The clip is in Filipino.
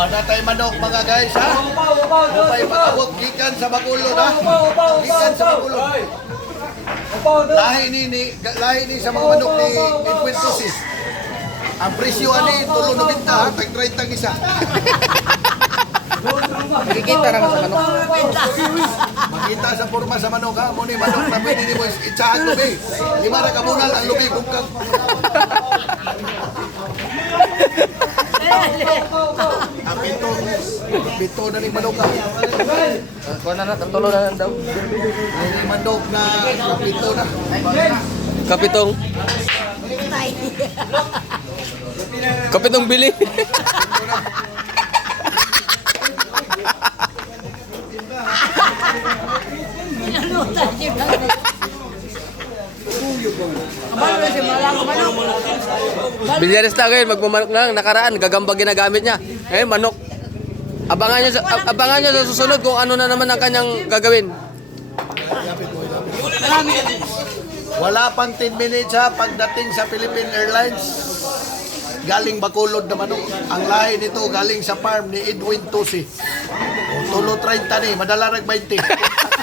Oh, natay manok mga guys ha. Upay patabot gikan sa Bacolod ha. Gikan sa Bacolod. Lahi ni ni lahi ni sa mga manok ni Tusis. Ang presyo ani tulo na binta ha, tag 30 isa. Kikita naman sa manok. Makita sa forma sa manok ha, mo ni manok na pwede ni mo itsahan lubi. Lima ra ka bunal ang lubi kung kag Kapito, kapito na ni manok ha. Kuha na na, tulo na lang daw. Ang manok na kapito na. Kapitong. Kapitong bili. Bilyares na ngayon, magmamanok na lang. Nakaraan, gagamba ginagamit niya. Ngayon, manok. Abangan niyo, sa, abangan niyo sa susunod kung ano na naman ang kanyang gagawin. Wala pang 10 minutes ha pagdating sa Philippine Airlines. Galing Bacolod na manok. Ang lahi nito galing sa farm ni Edwin Tusi. Tulo 30 ni, madala rag 20.